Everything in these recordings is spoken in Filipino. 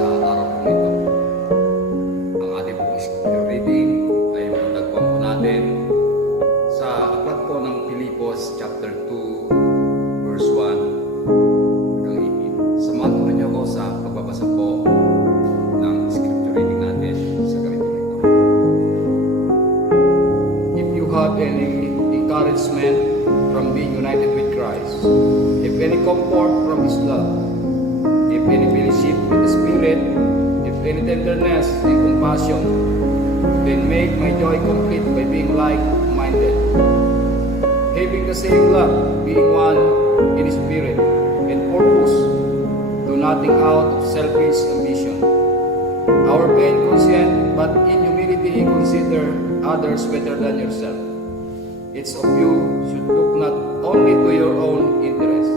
sa araw po nito. Ang ating pong scripture reading ay matagpuan po natin sa aklat po ng Filipos chapter 2 verse 1 hanggang 18. Samahan po ninyo ako sa pagbabasa po ng scripture reading natin sa gabi po nito. If you have any encouragement from being united with Christ, if any comfort from His love, if any fellowship with the Spirit, if any tenderness and compassion, then make my joy complete by being like-minded, having the same love, being one in spirit and purpose, do nothing out of selfish ambition. Our being conscient, but in humility consider others better than yourself. Each of you should look not only to your own interest,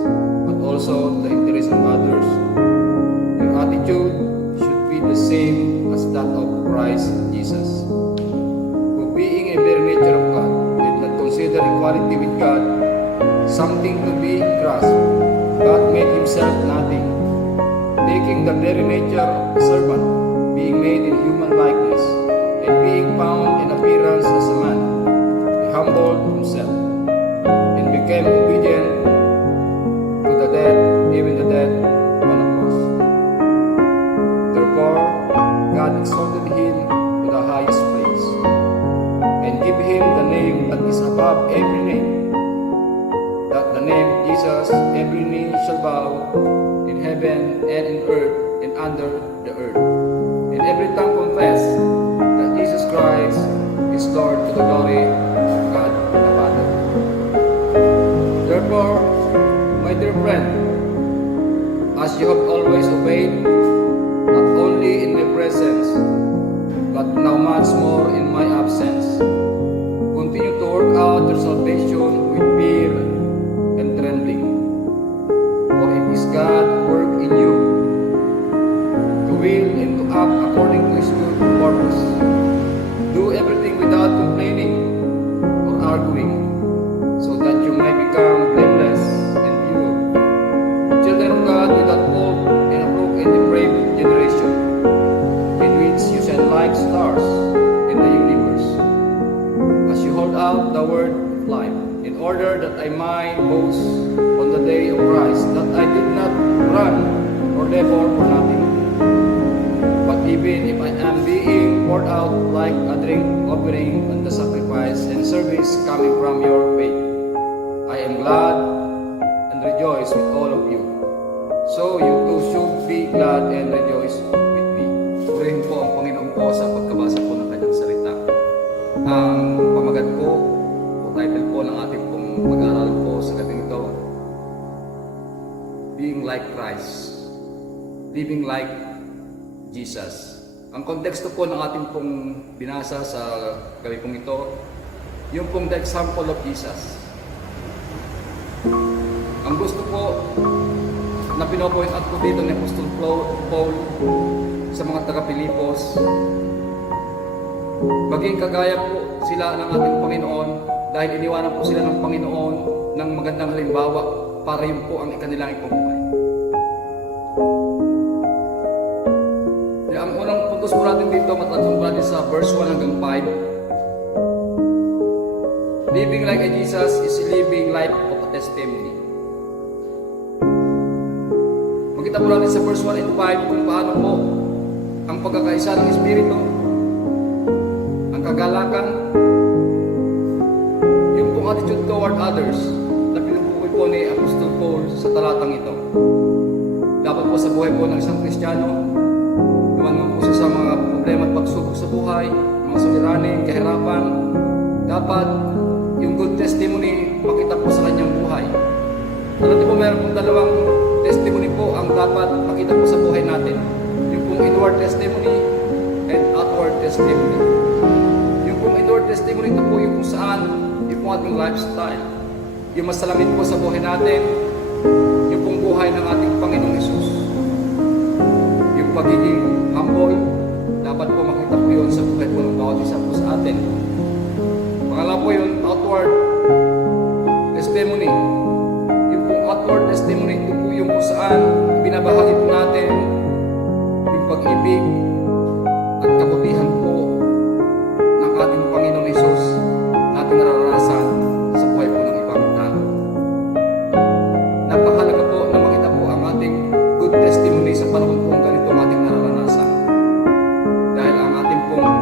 but also the interest of others. Your attitude should be the same as that of Christ Jesus, who being a very nature of God, did not consider equality with God something to be grasped, but made himself nothing, taking the very nature of a servant, being made in human likeness, and being found in appearance as a man, he humbled himself, and became obedient to the death, even the death on the cross. Therefore, God exalted him to the highest place, and gave him the name that is above every name, that the name Jesus every knee shall bow, in heaven and in earth and under the earth, and every tongue confess that Jesus Christ is Lord, to the glory of God the Father. Therefore, my dear friend, as you have always obeyed, not only in my presence, but now much more in my absence, continue to work out your salvation with fear and trembling. For it is God who work in you, to will and to act according to His good purpose. Do everything without complaining or arguing, so that you may become blameless and pure, children of God without fault in a broken and depraved generation, in which you shine like stars in the universe, as you hold out the word of life, in order that I might boast on the day of Christ, that I did not run or labor for nothing. But even if I am being poured out like a drink offering on the sacrifice and service coming from your faith, I am glad and rejoice with all of you. So you too should be glad and rejoice with me. Purihin po ang Panginoon po sa pagkabasa po ng kanyang salita. Ang pamagat po, o title po ng ating pong mag-aaral po sa gabing ito, Being Like Christ, Living Like Jesus. Ang konteksto po ng ating pong binasa sa gabi pong ito, yung pong the example of Jesus. Ang gusto po na pinopoint out ko dito ni Apostol Paul sa mga taga-Pilipos, maging kagaya po sila ng ating Panginoon, dahil iniwanan po sila ng Panginoon ng magandang halimbawa para yun po ang ikanilang ipabuhay. Ang unang puntos po natin dito, matatapos po natin sa verse 1 hanggang 5. Living like a Jesus is living life of a testimony. Makita po natin sa verse 1 and 5 kung paano po ang pagkakaisa ng Espiritu, ang kagalakan, yung pong attitude toward others na pinubukoy po ni Apostol Paul sa talatang ito. Dapat po sa buhay po ng isang Kristiyano, naman po siya sa mga problema at pagsubok sa buhay, mga suliranin, kahirapan, dapat yung good testimony makita po sa kanyang buhay. Alam niyo po, meron pong dalawang testimony po ang dapat makita po sa buhay natin. Yung pong inward testimony and outward testimony. Yung pong inward testimony, ito po yung kung saan yung pong ating lifestyle, yung masalamin po sa buhay natin, yung pong buhay ng ating Panginoong Hesus. Yung pagiging humble, dapat po makita po yun sa buhay po ng bawat isa po sa atin. Pangalawa po yun, outward testimony. Yung pong outward testimony, ito po yung kung saan binabahagi po natin yung pag-ibig at kabutihan po ng ating Panginoon Hesus natin nararanasan sa buhay po ng ibang tao. Napakahalaga po na makita po ang ating good testimony sa panahon po ganito ang ating nararanasan. Dahil ang ating pong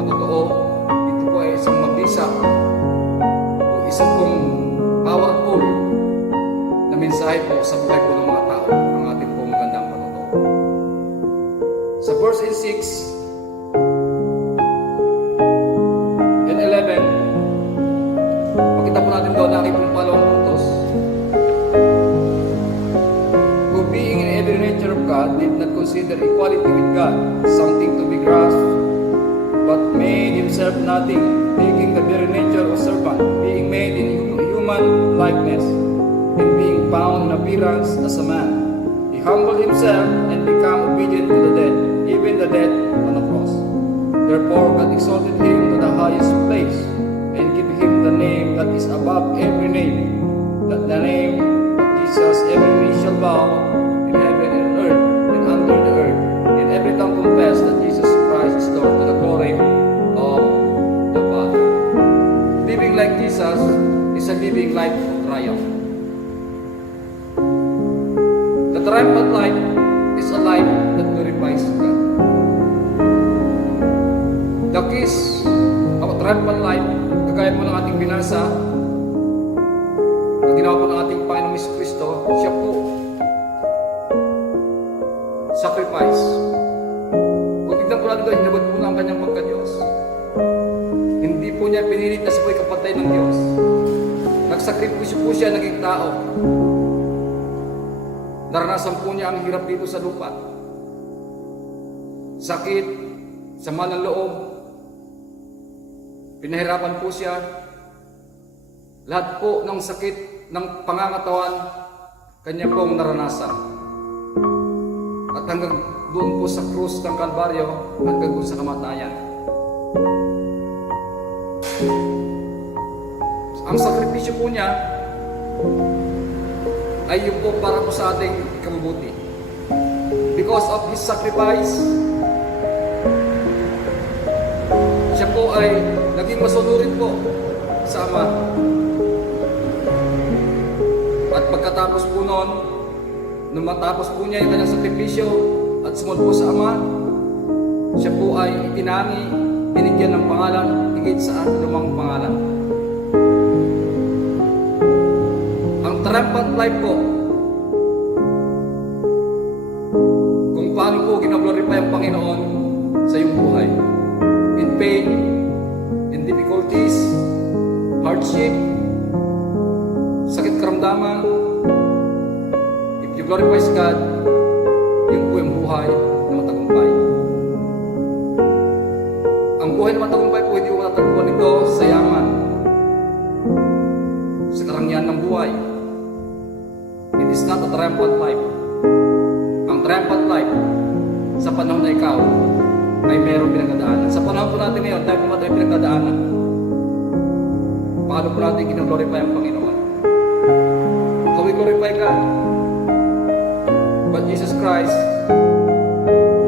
patotoo, ito po ay isang mabisa o isang pong powerful na mensahe po sa buhay po ng mga tao, ang ating pong magandang patotoo. Sa verse 6 and 11, makita po natin doon na aking pong palawang puntos. Who being in every nature of God, did not consider equality with God something to be grasped, but made himself nothing, taking the very nature of servant, being made in human likeness, and being found in appearance as a man. He humbled himself and became obedient to the death, even the death on a cross. Therefore God exalted him to the highest place, and gave him the name that is above every name, that the name of Jesus every knee shall bow, in heaven and on earth and under the earth, and every tongue confess that Jesus Christ is Lord, to the glory of the Father. Living like Jesus is a living life of triumph. The triumphant life is a life that glorifies God. The keys of a triumphant life, kagaya po ng ating binasa, na ginawa po ng ating Panginoong Kristo, siya po sacrifice. Kung tignan po natin ito, hinabot po ng kanyang pagka-Diyos. Hindi po niya pinilit na siya po'y kapatay ng Diyos. Nagsakripisyo po siya, naging tao. Naranasan po niya ang hirap dito sa lupa. Sakit, sama ng loob. Pinahirapan po siya. Lahat po ng sakit ng pangangatawan, kanya pong naranasan. At hanggang doon po sa krus ng Kalbaryo, hanggang doon sa kamatayan. Ang sakripisyo po niya ay yung po para po sa ating ikabubuti. Because of His sacrifice, siya po ay naging masunurin po sa Ama. At pagkatapos po noon, nung matapos po niya yung kanyang sakripisyo at sumunod po sa Ama, siya po ay itinangi, binigyan ng pangalan, higit sa anumang pangalan. Ang triumphant life po, kung paano po ginaglorify ang Panginoon sa iyong buhay. In pain, in difficulties, hardship, sakit karamdaman, if you glorify God, yun po yung buhay na matagumpay. Ang buhay na matagumpay po, hindi ko matatagpuan ito sa yaman, sa karangyaan ng buhay. It is not a triumphant life. Ang triumphant life, sa panahon na ikaw, ay mayroong pinagdadaanan. Sa panahon po natin ngayon, tayo po natin pinagdadaanan. Paano po natin ginaglorify ang Panginoon? How we glorify God? But Jesus Christ,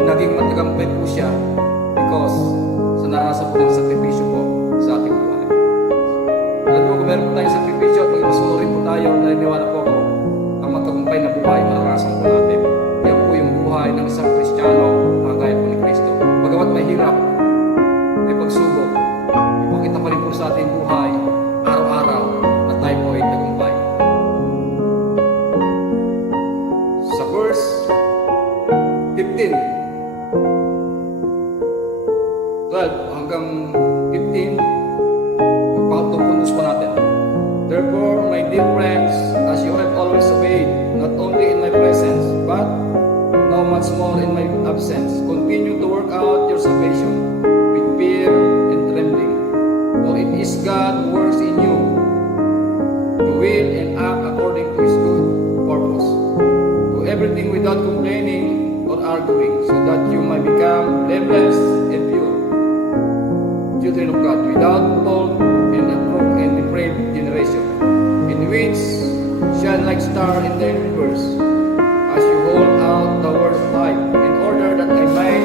naging matagumpay po siya because sa naranasan po ng sakripisyo po sa ating buhay. Alam mo, kung meron po tayong sakripisyo at magmasunurin po tayo, naniniwala po ako, ang matagumpay na buhay, maranasan po natin. Yan po yung buhay ng isang Kristiyano na kagaya po ni Kristo. Bagamat mahirap, may pagsubok, ipakita pa rin po sa ating buhay, araw-araw, na tayo po ay tagumpay. Sa verse 15, 12 hanggang 15, magpakatupundos po natin. Therefore, my dear friends, as you have always obeyed, not only in my presence, but now much more in my absence, continue to work out your salvation with fear and trembling. For it is God who works in you to will and act according to His good purpose. Do everything without complaining or arguing, so that you might become blameless and pure, children of God, without fault and depraved generation, in which shine like star in the universe, as you hold out the word of life, in order that I might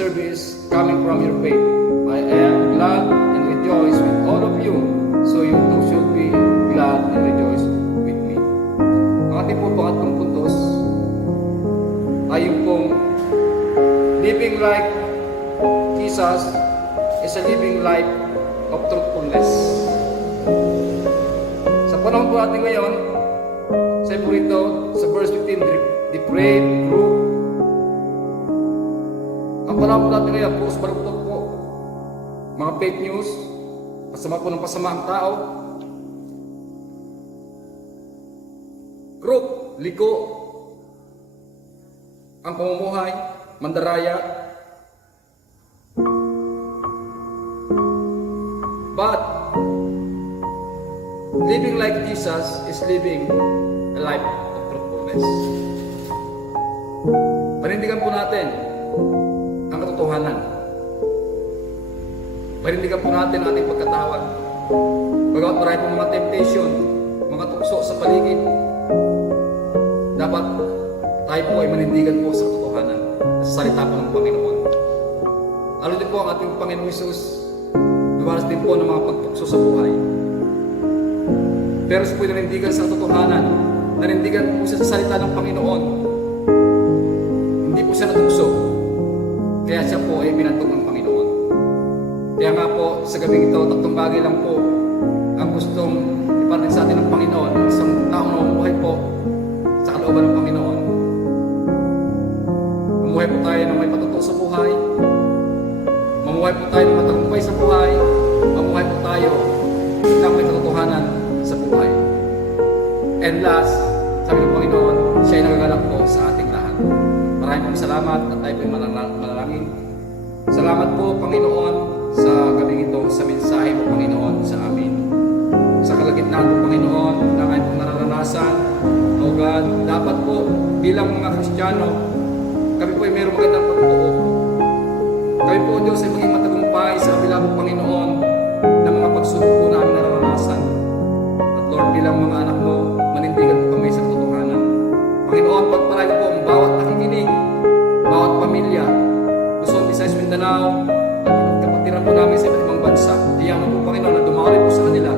service coming from your faith. I am glad and rejoice with all of you, so you too should be glad and rejoice with me. Ang ating po pangatlong puntos ay yung pong living like Jesus is a living life of truthfulness. Sa panahon po natin ngayon, sa ito, sa verse 15, depraved group. Ang panahon po natin ngayon, puro baluktot po. Mga fake news, pasama po ng pasama ang tao. Group, liko, ang pamumuhay, mandaraya. But living like Jesus is living a life of truthfulness. Panindigan po natin ang katotohanan. Panindigan po natin ang ating pagkatawag. Bagamat marami po mga temptation, mga tukso sa paligid, dapat tayo po ay manindigan po sa katotohanan, sa salita po ng Panginoon. Lalo din po ang ating Panginoon Jesus, dumaras din po ng mga pagtukso sa buhay. Pero siya po nanindigan sa katotohanan, nanindigan po siya sa salita ng Panginoon. Hindi po siya natukso, kaya siya po ay binantog ng Panginoon. Kaya nga po, sa gabing ito, tatlong bagay lang po ang gustong iparating sa atin ng Panginoon, isang taong namumuhay po sa kalooban ng Panginoon. Mamuhay po tayo ng may patutuo sa buhay, mamuhay po tayo ng matagumpay sa buhay, mamuhay po tayo ng may katotohanan sa buhay. And last, sabi ng Panginoon, siya ay nagagalak po sa ating lahat. Maraming salamat at tayo po ay manalangin. Salamat po, Panginoon, sa gabing ito, sa mensahe mo, Panginoon, sa amin. Sa kalagitnaan po, Panginoon, na ngayon pong nararanasan, O God, dapat po, bilang mga Kristiyano, kami po ay mayroong magandang pagtutuo. Kami po, Diyos, ay maging matagumpay sa kabila po, Panginoon, ng mga pagsubok po namin nararanasan. At Lord, bilang mga anak mo, manindigan po kami sa katotohanan. Panginoon, pagpalain po ang bawat nakikinig, bawat pamilya, Luzon, Visayas, Mindanao, at kapatiran po namin sa iba't ibang bansa. Diyan po, Panginoon, na dumawali po sa kanila